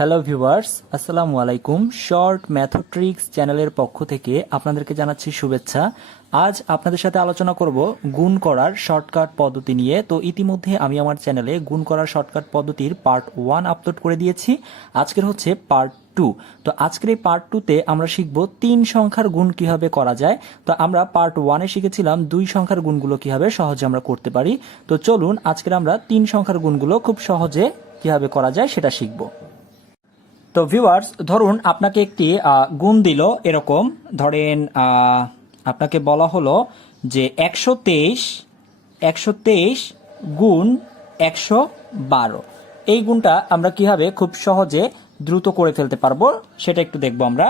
Hello viewers, আসসালামু আলাইকুম। Short ম্যাথোট্রিক্স চ্যানেলের পক্ষ থেকে আপনাদেরকে জানাচ্ছি শুভেচ্ছা। আজ আপনাদের সাথে আলোচনা করব গুণ করার শর্টকাট পদ্ধতি নিয়ে। তো ইতিমধ্যে আমি আমার চ্যানেলে গুণ করার শর্টকাট পদ্ধতির পার্ট 1 আপলোড করে দিয়েছি। আজকের হচ্ছে পার্ট 2। তো আজকের এই পার্ট 2 তে আমরা শিখব 3 সংখ্যার গুণ কিভাবে করা যায়। তো আমরা পার্ট 1 এ শিখেছিলাম 2 সংখ্যার গুণগুলো কিভাবে সহজে আমরা করতে পারি। তো চলুন আজকের আমরা 3 সংখ্যার গুণগুলো খুব সহজে কিভাবে করা যায় সেটা শিখব। তো ভিউয়ার্স, ধরুন আপনাকে একটি গুণ দিল এরকম, ধরেন আপনাকে বলা হলো যে 123 গুণ 112। এই গুণটা আমরা কিভাবে খুব সহজে দ্রুত করে ফেলতে পারবো সেটা একটু দেখবো আমরা।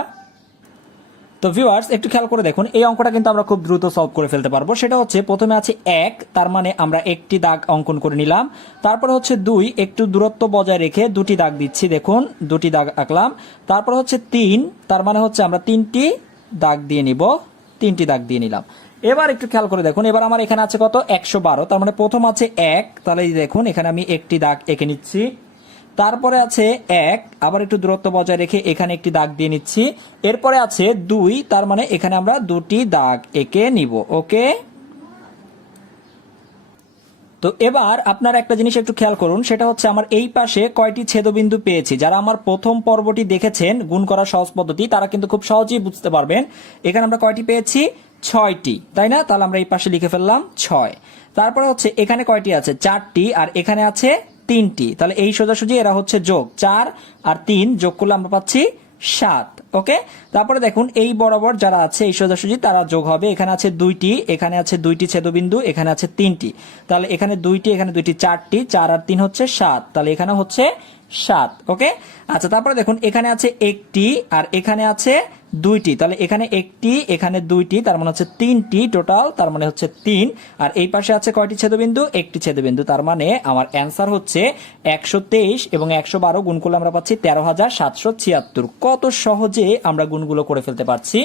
তো ভিউয়ার্স, একটু খেয়াল করে দেখুন, এই অঙ্কটা কিন্তু আমরা খুব দ্রুত সলভ করে ফেলতে পারবো। সেটা হচ্ছে প্রথমে আছে 1, তার মানে আমরা একটি দাগ অঙ্কন করে নিলাম। তারপর হচ্ছে 2, একটু দূরত্ব বজায় রেখে দুটি দাগ দিচ্ছি, দেখুন দুটি দাগ আঁকলাম। তারপর হচ্ছে 3, তার মানে হচ্ছে আমরা তিনটি দাগ দিয়ে নিব, তিনটি দাগ দিয়ে নিলাম। এবার একটু খেয়াল করে দেখুন, এবার আমার এখানে আছে কত, 112। তার মানে প্রথম আছে 1, তাহলে দেখুন এখানে আমি একটি দাগ এঁকে নিচ্ছি। তারপরে আছে 1, আবার একটু দূরত্ব বজায় রেখে এখানে একটি দাগ দিয়ে নিচ্ছি। এরপরে আছে 2, তার মানে এখানে আমরা দুটি দাগ এঁকে নিব। ওকে, তো এবার আপনারা একটা জিনিস একটু খেয়াল করুন, সেটা হচ্ছে আমার এই পাশে কয়টি ছেদবিন্দু পেয়েছি। যারা আমার প্রথম পর্বটি দেখেছেন গুণ করার সহজ পদ্ধতি, তারা কিন্তু খুব সহজেই বুঝতে পারবেন। এখানে আমরা কয়টি পেয়েছি, 6টি, তাই না? তাহলে আমরা এই পাশে লিখে ফেললাম 6। তারপরে হচ্ছে এখানে কয়টি আছে, 4টি, আর এখানে আছে 3টি। তাহলে এই সোজাসুজি এরা হচ্ছে যোগ, 4 আর 3 যোগ করলে আমরা পাচ্ছি 7। ওকে, তারপরে দেখুন এই বরাবর যারা আছে এই সোজাসুজি তারা যোগ হবে। এখানে আছে 2টি, এখানে আছে 2টি ছেদবিন্দু, এখানে আছে 3টি। তাহলে এখানে 2টি, এখানে 2টি, 4টি, 4 আর 3 হচ্ছে 7। তাহলে এখানে হচ্ছে 7। ওকে, আচ্ছা, তারপরে দেখুন এখানে আছে একটি আর এখানে আছে 2টি। তাহলে এখানে একটি, এখানে 2টি, তার মানে হচ্ছে 3টি টোটাল, তার মানে হচ্ছে 3। আর এই পাশে আছে কয়টি ছেদবিন্দু, একটি ছেদবিন্দু। তার মানে আমার অ্যান্সার হচ্ছে 123 এবং 112 গুণ করলে আমরা পাচ্ছি 13,776। কত সহজে আমরা গুণগুলো করে ফেলতে পারছি।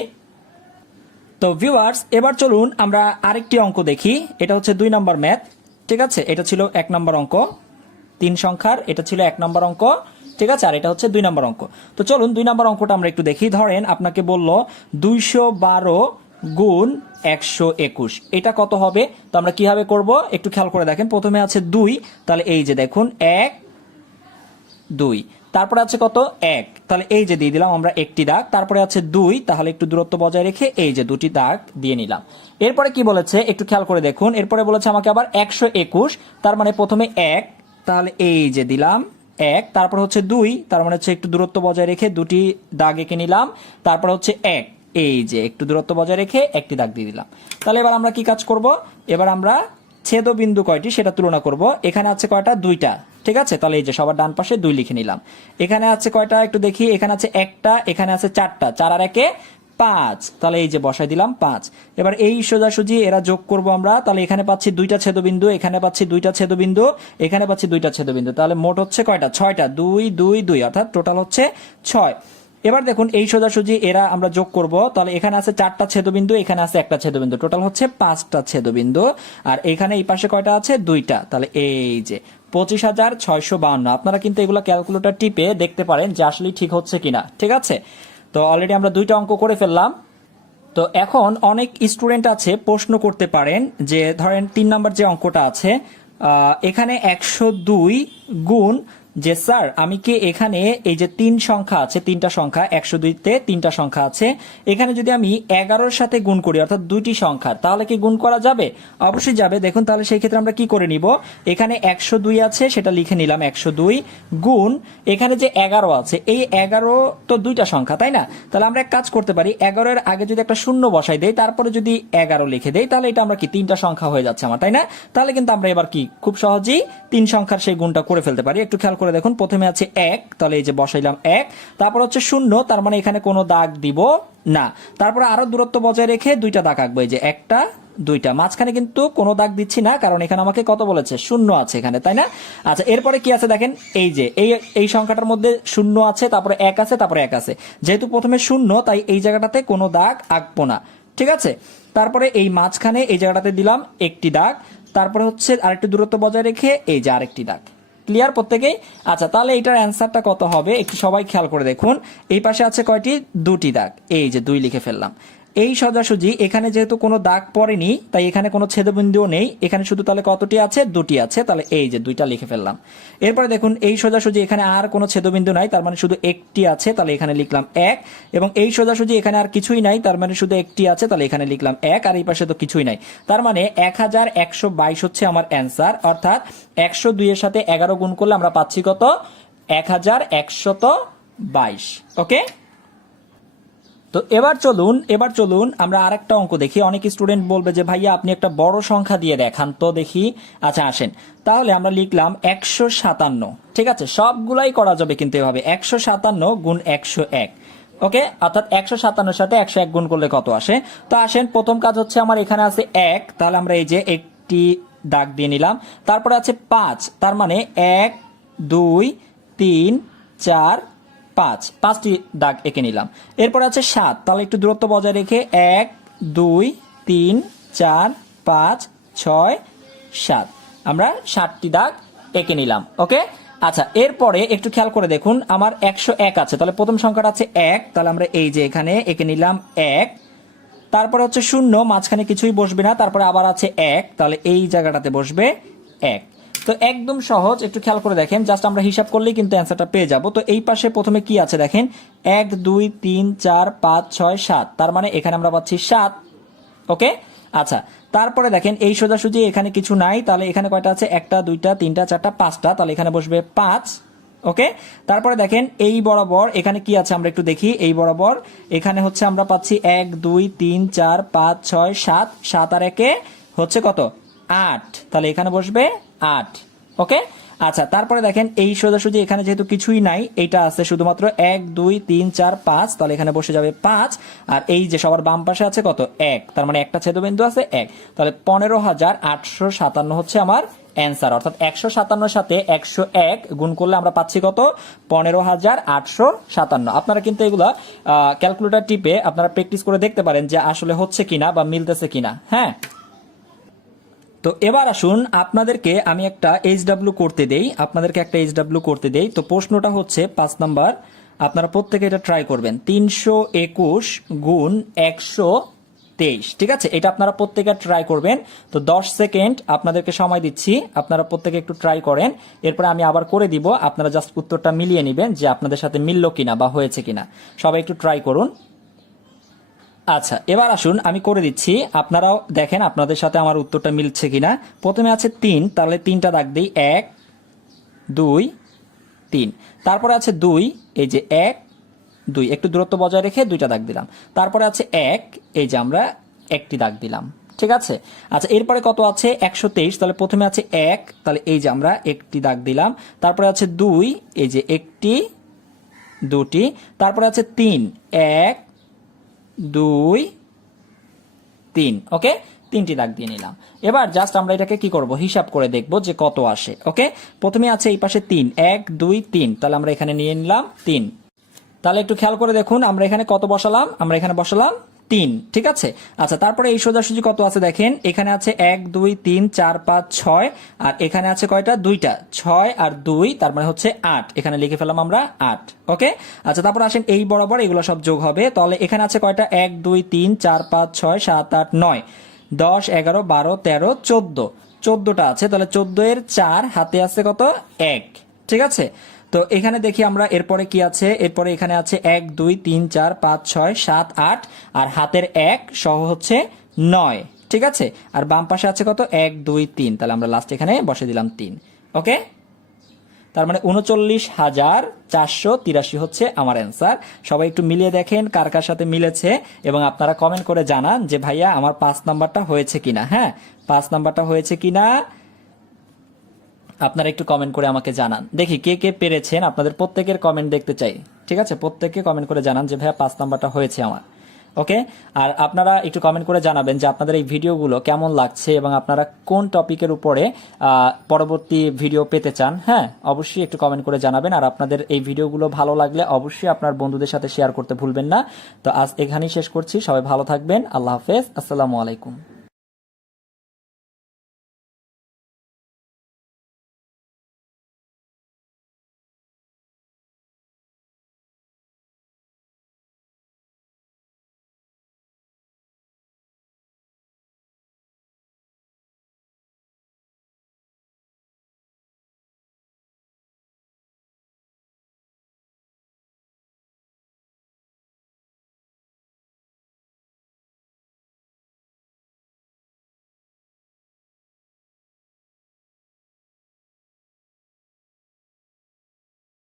তো ভিউয়ার্স, এবার চলুন আমরা আরেকটি অঙ্ক দেখি। এটা হচ্ছে 2 নম্বর ম্যাথ, ঠিক আছে? এটা ছিল 1 নম্বর অঙ্ক 3 সংখ্যার, এটা ছিল 1 নম্বর অঙ্ক, ঠিক আছে? আর এটা হচ্ছে 2 নম্বর অঙ্ক। তো চলুন 2 নম্বর অঙ্কটা আমরা একটু দেখি। ধরেন আপনাকে বলল 212 গুণ 121, এটা কত হবে? তো আমরা কিভাবে করব একটু খেয়াল করে দেখেন। প্রথমে আছে 2, তাহলে এই যে দেখুন 1 2, তারপরে আছে কত, 1, তাহলে এই যে দিয়ে দিলাম আমরা একটি দাগ। তারপরে আছে 2, তাহলে একটু দূরত্ব বজায় রেখে এই যে দুটি দাগ দিয়ে নিলাম। এরপরে কি বলেছে একটু খেয়াল করে দেখুন, এরপরে বলেছে আমাকে আবার 121, তার মানে প্রথমে 1, তাহলে এই যে দিলাম 1, তারপর হচ্ছে 2, তার মানে হচ্ছে একটু দূরত্ব বজায় রেখে দুটি দাগ এঁকে নিলাম। তারপর হচ্ছে 1, এই যে একটু দূরত্ব বজায় রেখে একটি দাগ দিয়ে দিলাম। তাহলে এবার আমরা কি কাজ করব, এবার আমরা ছেদবিন্দু কয়টি সেটা তুলনা করব। এখানে আছে কয়টা, 2টা, ঠিক আছে? তাহলে এই যে সবার ডান পাশে 2 লিখে নিলাম। এখানে আছে কয়টা একটু দেখি, এখানে আছে 1টা, এখানে আছে 4টা, 4 আর 1 5, তাহলে এই যে বসাই দিলাম 5। এবার এই সোজাসুজি এরা যোগ করব আমরা। তাহলে এখানে পাচ্ছি 2টা ছেদবিন্দু, এখানে পাচ্ছি 2টা ছেদবিন্দু, এখানে পাচ্ছি 2টা ছেদবিন্দু। তাহলে মোট হচ্ছে কয়টা, 6টা, 2 2 2, অর্থাৎ টোটাল হচ্ছে 6। এবার দেখুন এই সোজাসুজি এরা আমরা যোগ করব। তাহলে এখানে আছে 4টা ছেদবিন্দু, এখানে আছে একটা ছেদবিন্দু, টোটাল হচ্ছে 5টা ছেদবিন্দু। আর এখানে এই পাশে কয়টা আছে, 2টা। তাহলে এই যে 25,652। আপনারা কিন্তু এগুলো ক্যালকুলেটর টিপে দেখতে পারেন যে আসলে ঠিক হচ্ছে কিনা, ঠিক আছে? তো অলরেডি আমরা 2টা অঙ্ক করে ফেললাম। তো এখন অনেক স্টুডেন্ট আছে প্রশ্ন করতে পারেন যে ধরেন 3 নাম্বার যে অঙ্কটা আছে, এখানে 102 গুণ, যে স্যার আমি কি এখানে এই যে 3 সংখ্যা আছে, 3টা সংখ্যা 102তে 3টা সংখ্যা আছে, এখানে যদি আমি 11-র সাথে গুণ করি অর্থাৎ 2টি সংখ্যা, তাহলে কি গুণ করা যাবে? অবশ্যই যাবে। দেখুন তাহলে সেই ক্ষেত্রে আমরা কি করে নিব, এখানে 102 আছে সেটা লিখে নিলাম 102 গুণ এখানে যে 11 আছে, এই 11 তো 2টা সংখ্যা, তাই না? তাহলে আমরা এক কাজ করতে পারি, 11-এর আগে যদি একটা শূন্য বসাই দেই, তারপরে যদি 11 লিখে দেই, তাহলে এটা আমরা কি 3টা সংখ্যা হয়ে যাচ্ছে আমার, তাই না? তাহলে কিন্তু আমরা এবার কি খুব সহজেই 3 সংখ্যার সেই গুণটা করে ফেলতে পারি। একটু খেয়াল করে দেখুন, প্রথমে আছে 1, তাহলে এই যে বসাইলাম 1, তারপর হচ্ছে 0, তার মানে এখানে কোনো দাগ দিব না। তারপরে আরো দূরত্ব বজায় রেখে 2টা দাগ আঁকবো, এই যে 1টা 2টা, মাঝখানে কিন্তু কোনো দাগ দিচ্ছি না, কারণ এখানে আমাকে কত বলেছে, 0 আছে এখানে, তাই না? আচ্ছা, এরপরে কি আছে দেখেন, এই যে এই সংখ্যাটার মধ্যে 0 আছে, তারপরে 1 আছে, তারপরে 1 আছে। যেহেতু প্রথমে 0, তাই এই জায়গাটাতে কোনো দাগ আঁকবো না, ঠিক আছে? তারপরে এই মাঝখানে এই জায়গাটাতে দিলাম একটি দাগ, তারপরে হচ্ছে আরেকটু দূরত্ব বজায় রেখে এই যে আরেকটি দাগ, ক্লিয়ার প্রত্যেকেই? আচ্ছা, তাহলে এটার অ্যান্সারটা কত হবে একটু সবাই খেয়াল করে দেখুন। এই পাশে আছে কয়টি? 2টি দাগ, এই যে 2 লিখে ফেললাম। এই সোজাসুজি এখানে যেহেতু কোনো দাগ পড়েনি তাই এখানে কোনো ছেদবিন্দুও নেই, এখানে শুধু তাহলে কতটি আছে? 2টি আছে, তাহলে এই যে 2টা লিখে ফেললাম। এরপরে দেখুন এই সোজাসুজি এখানে আর কোনো ছেদবিন্দু নাই, তার মানে শুধু একটি আছে, তাহলে এখানে লিখলাম 1। এবং এই সোজাসুজি এখানে আর কিছুই নাই, তার মানে শুধু একটি আছে, তাহলে এখানে লিখলাম 1। আর এই পাশে তো কিছুই নাই, তার মানে 1122 হচ্ছে আমার অ্যান্সার। অর্থাৎ 102 এর সাথে 11 গুণ করলে আমরা পাচ্ছি কত? 1122। ওকে, তো এবার চলুন আমরা আরেকটা অঙ্ক দেখি। অনেক স্টুডেন্ট বলবে যে ভাইয়া আপনি একটা বড় সংখ্যা দিয়ে দেখান তো দেখি। আচ্ছা আসেন, তাহলে আমরা লিখলাম 157। ঠিক আছে, সবগুলাই করা যাবে কিন্তু এভাবে 157 গুণ 101। ওকে, অর্থাৎ 157 সাথে 101 গুণ করলে কত আসে? তো আসেন, প্রথম কাজ হচ্ছে আমার এখানে আছে 1, তাহলে আমরা এই যে একটি দাগ দিয়ে নিলাম। তারপরে আছে 5, তার মানে 1 2 3 4 5টি দাগ এঁকে নিলাম। এরপর আছে 7, তাহলে একটু দূরত্ব বজায় রেখে 1 2 3 4 5 6 7 আমরা 7টি দাগ এঁকে নিলাম। ওকে, আচ্ছা এরপরে একটু খেয়াল করে দেখুন আমার 101 আছে, তাহলে প্রথম সংখ্যাটা আছে 1, তাহলে আমরা এই যে এখানে এঁকে নিলাম 1। তারপরে হচ্ছে 0, মাঝখানে কিছুই বসবে না, তারপরে আবার আছে 1, তাহলে এই জায়গাটাতে বসবে 1। তো একদম সহজ, একটু খেয়াল করে দেখেন, জাস্ট আমরা হিসাব করলেই কিন্তু অ্যান্সারটা পেয়ে যাব। তো এই পাশে প্রথমে কি আছে দেখেন, 1 2 3 4 5 6 7, তার মানে এখানে আমরা পাচ্ছি 7। ওকে, আচ্ছা তারপরে দেখেন এই সোজাসুজি এখানে কিছু নাই, তাহলে এখানে কয়টা আছে? 1 2 3 4 5টা, তাহলে এখানে বসবে 5। ওকে, তারপরে দেখেন এই বরাবর এখানে কি আছে আমরা একটু দেখি। এই বরাবর এখানে হচ্ছে আমরা পাচ্ছি 1 2 3 4 5 6 7, 7 আর 1 হচ্ছে কত? 8, তাহলে এখানে বসবে 8। ওকে, আচ্ছা তারপরে দেখেন এই সোজাসুজি এখানে যেহেতু কিছুই নাই, এইটা আছে শুধুমাত্র 1 2 3 4 5, তাহলে এখানে বসে যাবে 5। আর এই যে সবার বাম পাশে আছে কত? 1, তার মানে একটা ছেদবিন্দু আছে 1, তাহলে 15857 হচ্ছে আমার অ্যান্সার। অর্থাৎ 157 সাথে 101 গুণ করলে আমরা পাচ্ছি কত? 15857। আপনারা কিন্তু এগুলা ক্যালকুলেটর টিপে আপনারা প্র্যাকটিস করে দেখতে পারেন যে আসলে হচ্ছে কিনা বা মিলতেছে কিনা। হ্যাঁ, তো এবার আসুন আপনাদেরকে আমি একটা HW করতে দেই। তো প্রশ্নটা হচ্ছে 5 নাম্বার, আপনারা প্রত্যেকে এটা ট্রাই করবেন। 321 গুণ 123, ঠিক আছে, এটা আপনারা প্রত্যেকে ট্রাই করবেন। তো 10 সেকেন্ড আপনাদেরকে সময় দিচ্ছি, আপনারা প্রত্যেকে একটু ট্রাই করেন, এরপরে আমি আবার করে দিব, আপনারা জাস্ট উত্তরটা মিলিয়ে নেবেন যে আপনাদের সাথে মিললো কিনা বা হয়েছে কিনা। সবাই একটু ট্রাই করুন। আচ্ছা এবার আসুন আমি করে দিচ্ছি, আপনারাও দেখেন আপনাদের সাথে আমার উত্তরটা মিলছে কিনা। প্রথমে আছে 3, তাহলে 3টা দাগ দিই, 1 2 3। তারপরে আছে 2, এই যে 1 2, একটু দূরত্ব বজায় রেখে 2টা দাগ দিলাম। তারপরে আছে 1, এই যে আমরা একটি দাগ দিলাম। ঠিক আছে, আচ্ছা এরপরে কত আছে? 123, তাহলে প্রথমে আছে 1, তাহলে এই যে আমরা একটি দাগ দিলাম। তারপরে আছে 2, এই যে একটি 2টি। তারপরে আছে 3, 1 2 3। ওকে, 3টি দাগ দিয়ে নিলাম। এবার জাস্ট আমরা এটাকে কি করব? হিসাব করে দেখব যে কত আসে। ওকে, প্রথমে আছে এই পাশে 3, 1 2 3, তাহলে আমরা এখানে নিয়ে নিলাম 3। তাহলে একটু খেয়াল করে দেখুন আমরা এখানে কত বসালাম? আমরা এখানে বসালাম 3। ঠিক আছে, আচ্ছা তারপরে এই সোজাসুজি কত আছে দেখেন, এখানে আছে 1 2 3 4 5 6, আর এখানে আছে কয়টা? 2টা, 6 আর 2, তার মানে হচ্ছে 8। এখানে লিখে ফেলাম আমরা 8। ওকে, আচ্ছা তারপর আসেন এই বরাবর এগুলো সব যোগ হবে, তাহলে এখানে আছে কয়টা? 1 2 3 4 5 6 7 8 9 10 11 12 13 14, 14টা আছে, তাহলে 14 এর 4, হাতে আছে কত? 1। ঠিক আছে, তো এখানে দেখি আমরা এরপরে কি আছে। এরপরে এখানে আছে 1 2 3 4 5 6 7 8, আর হাতের 1 সহ হচ্ছে 9। ঠিক আছে, আর বাম পাশে আছে কত? 1 2 3, তাহলে আমরা লাস্ট এখানে বসে দিলাম 3। ওকে, তার মানে 39,483 হচ্ছে আমার অ্যান্সার। সবাই একটু মিলিয়ে দেখেন কার কার সাথে মিলেছে, এবং আপনারা কমেন্ট করে জানান যে ভাইয়া আমার 5 নাম্বারটা হয়েছে কিনা। হ্যাঁ, 5 নাম্বারটা হয়েছে কিনা আপনারা একটু কমেন্ট করে আমাকে জানান, দেখি কে কে পেরেছেন। আপনাদের প্রত্যেকের কমেন্ট দেখতে চাই। ঠিক আছে, প্রত্যেককে কমেন্ট করে জানান যে ভাইয়া 5 নাম্বারটা হয়েছে আমার। ওকে, আর আপনারা একটু কমেন্ট করে জানাবেন যে আপনাদের এই ভিডিওগুলো কেমন লাগছে এবং আপনারা কোন টপিকের উপরে পরবর্তী ভিডিও পেতে চান। হ্যাঁ, অবশ্যই একটু কমেন্ট করে জানাবেন। আর আপনাদের এই ভিডিওগুলো ভালো লাগলে অবশ্যই আপনার বন্ধুদের সাথে শেয়ার করতে ভুলবেন না। তো আজ এখানেই শেষ করছি, সবাই ভালো থাকবেন, আল্লাহ হাফেজ, আসসালামু আলাইকুম।